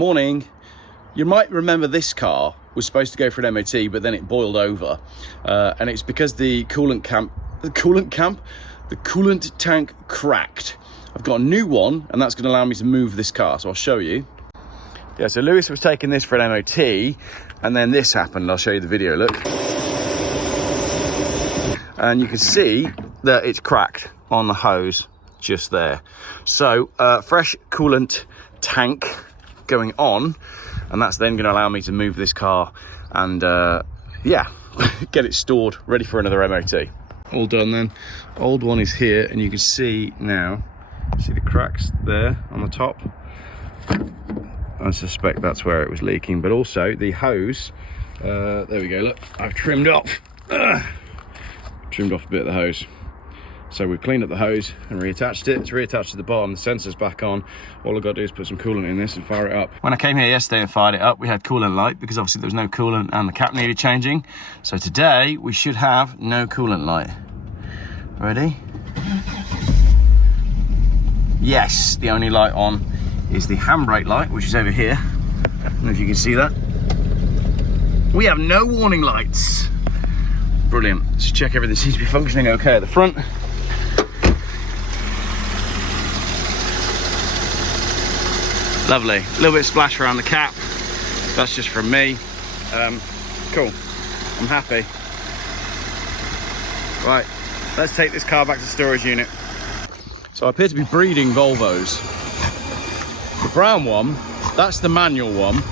Morning. You might remember this car was supposed to go for an MOT, but then it boiled over. And it's because the coolant tank cracked. I've got a new one, and that's going to allow me to move this car, so I'll show you. Yeah, so Lewis was taking this for an MOT, and then this happened. I'll show you the video, look. And you can see that it's cracked on the hose just there. So fresh coolant tank going on, and that's then going to allow me to move this car and yeah, get it stored ready for another MOT. All done then. Old one is here, and you can see now, see the cracks there on the top. I suspect that's where it was leaking, but also the hose, there we go, look, I've trimmed off a bit of the hose. So we've cleaned up the hose and reattached it. It's reattached to the bottom, the sensor's back on. All I've got to do is put some coolant in this and fire it up. When I came here yesterday and fired it up, we had coolant light because obviously there was no coolant and the cap needed changing. So today we should have no coolant light. Ready? Yes, the only light on is the handbrake light, which is over here. I don't know if you can see that. We have no warning lights. Brilliant. Let's check everything seems to be functioning okay at the front. Lovely. A little bit of splash around the cap. That's just from me. Cool. I'm happy. Right, let's take this car back to the storage unit. So I appear to be breeding Volvos. The brown one, that's the manual one.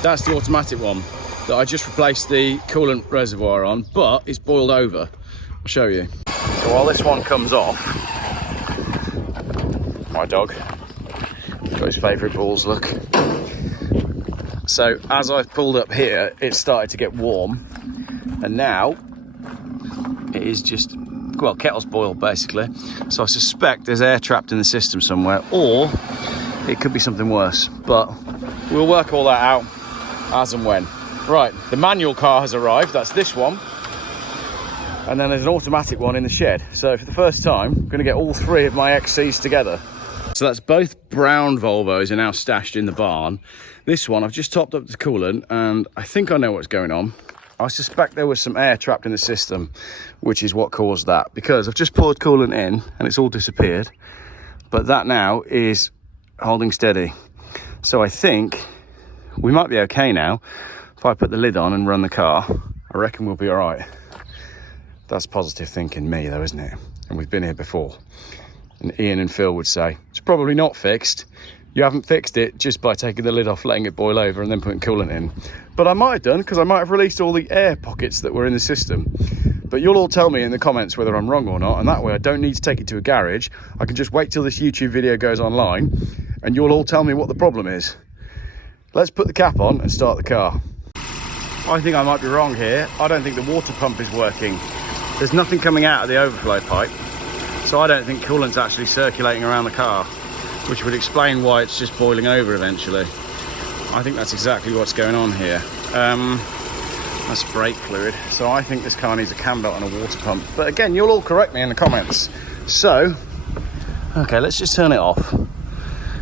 That's the automatic one that I just replaced the coolant reservoir on, but it's boiled over. I'll show you. So while this one comes off, my dog, got his favourite balls, look. So as I've pulled up here, it started to get warm, and now it is just, well, kettle's boiled basically. So I suspect there's air trapped in the system somewhere, or it could be something worse, but we'll work all that out as and when. Right, the manual car has arrived, that's this one. And then there's an automatic one in the shed. So for the first time, I'm gonna get all three of my XCs together. So that's both brown Volvos are now stashed in the barn. This one, I've just topped up the coolant, and I think I know what's going on. I suspect there was some air trapped in the system, which is what caused that, because I've just poured coolant in and it's all disappeared, but that now is holding steady. So I think we might be okay now. If I put the lid on and run the car, I reckon we'll be all right. That's positive thinking me though, isn't it? And we've been here before. And Ian and Phil would say, it's probably not fixed. You haven't fixed it just by taking the lid off, letting it boil over and then putting coolant in. But I might have done, because I might have released all the air pockets that were in the system. But you'll all tell me in the comments whether I'm wrong or not, and that way I don't need to take it to a garage. I can just wait till this YouTube video goes online, and you'll all tell me what the problem is. Let's put the cap on and start the car. I think I might be wrong here. I don't think the water pump is working. There's nothing coming out of the overflow pipe. So I don't think coolant's actually circulating around the car, which would explain why it's just boiling over eventually. I think that's exactly what's going on here. That's brake fluid. So I think this car needs a cam belt and a water pump. But again, you'll all correct me in the comments. So, okay, let's just turn it off,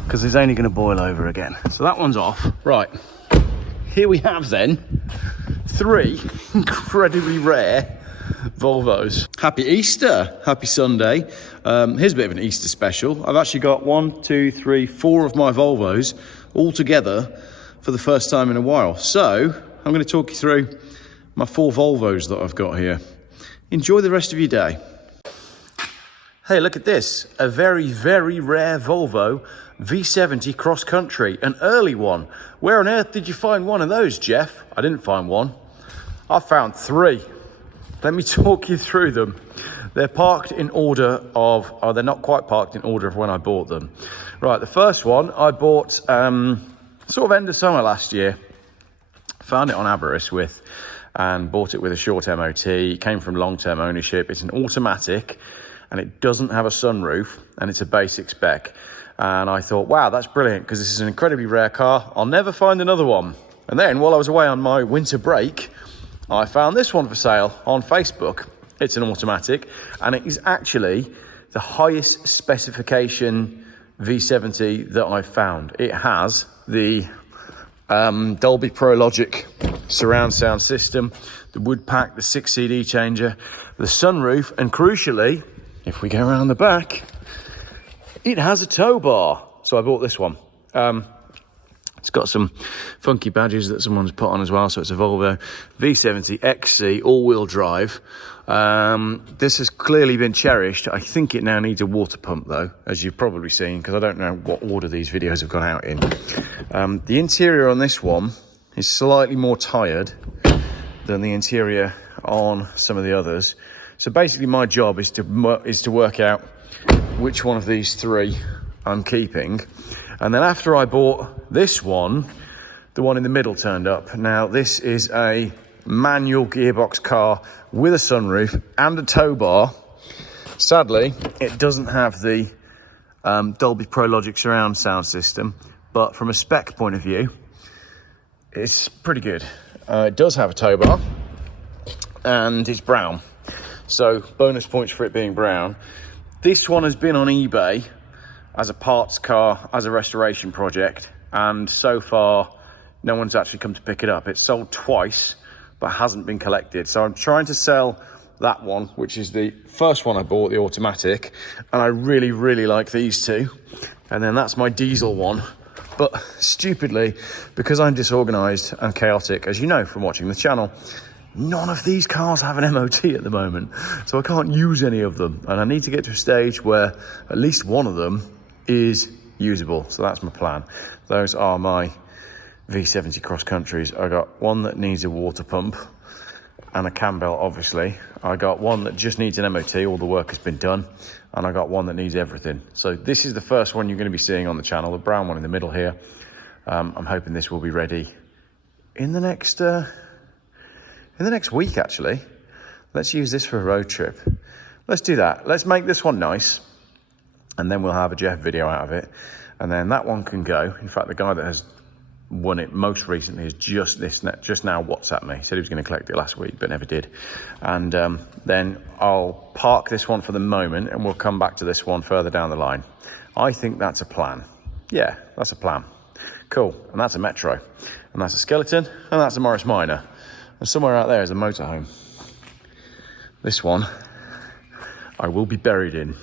because it's only going to boil over again. So that one's off. Right, here we have then three incredibly rare Volvos. Happy Easter, happy Sunday. Here's a bit of an Easter special. I've actually got 1, 2, 3, 4 of my Volvos all together for the first time in a while. So I'm going to talk you through my 4 Volvos that I've got here. Enjoy the rest of your day. Hey, look at this. A very, very rare Volvo V70 cross country, an early one. Where on earth did you find one of those, Geoff? I didn't find one. I found 3. Let me talk you through them. They're parked in order of, they're not quite parked in order of when I bought them. Right, the first one I bought sort of end of summer last year. Found it on Aberystwyth and bought it with a short MOT. It came from long-term ownership. It's an automatic and it doesn't have a sunroof and it's a basic spec. And I thought, wow, that's brilliant, because this is an incredibly rare car. I'll never find another one. And then while I was away on my winter break, I found this one for sale on Facebook. It's an automatic, and it is actually the highest specification V70 that I've found. It has the Dolby Pro Logic surround sound system, the wood pack, the 6 CD changer, the sunroof, and crucially, if we go around the back, it has a tow bar. So I bought this one. It's got some funky badges that someone's put on as well. So it's a Volvo V70 XC all-wheel drive. This has clearly been cherished. I think it now needs a water pump though, as you've probably seen, because I don't know what order these videos have gone out in. The interior on this one is slightly more tired than the interior on some of the others. So basically my job is to work out which one of these three I'm keeping. And then after I bought this one, the one in the middle turned up. Now this is a manual gearbox car with a sunroof and a tow bar. Sadly, it doesn't have the Dolby Pro Logic surround sound system, but from a spec point of view, it's pretty good. It does have a tow bar and it's brown. So bonus points for it being brown. This one has been on eBay as a parts car, as a restoration project, and so far no one's actually come to pick it up. It's sold twice but hasn't been collected, so I'm trying to sell that one, which is the first one I bought, the automatic, and I really like these two. And then that's my diesel one, but stupidly, because I'm disorganized and chaotic, as you know from watching the channel, none of these cars have an MOT at the moment, so I can't use any of them, and I need to get to a stage where at least one of them is usable. So that's my plan. Those are my V70 cross countries. I got one that needs a water pump and a cam belt, obviously. I got one that just needs an MOT, all the work has been done, and I got one that needs everything. So this is the first one you're going to be seeing on the channel, the brown one in the middle here. I'm hoping this will be ready in the next week, actually. Let's use this for a road trip. Let's do that. Let's make this one nice, and then we'll have a Geoff video out of it, and then that one can go. In fact, the guy that has won it most recently has just now WhatsApped me. He said he was going to collect it last week, but never did. And then I'll park this one for the moment, and we'll come back to this one further down the line. I think that's a plan. Yeah, that's a plan. Cool. And that's a Metro, and that's a Skeleton, and that's a Morris Minor, and somewhere out there is a motorhome. This one I will be buried in.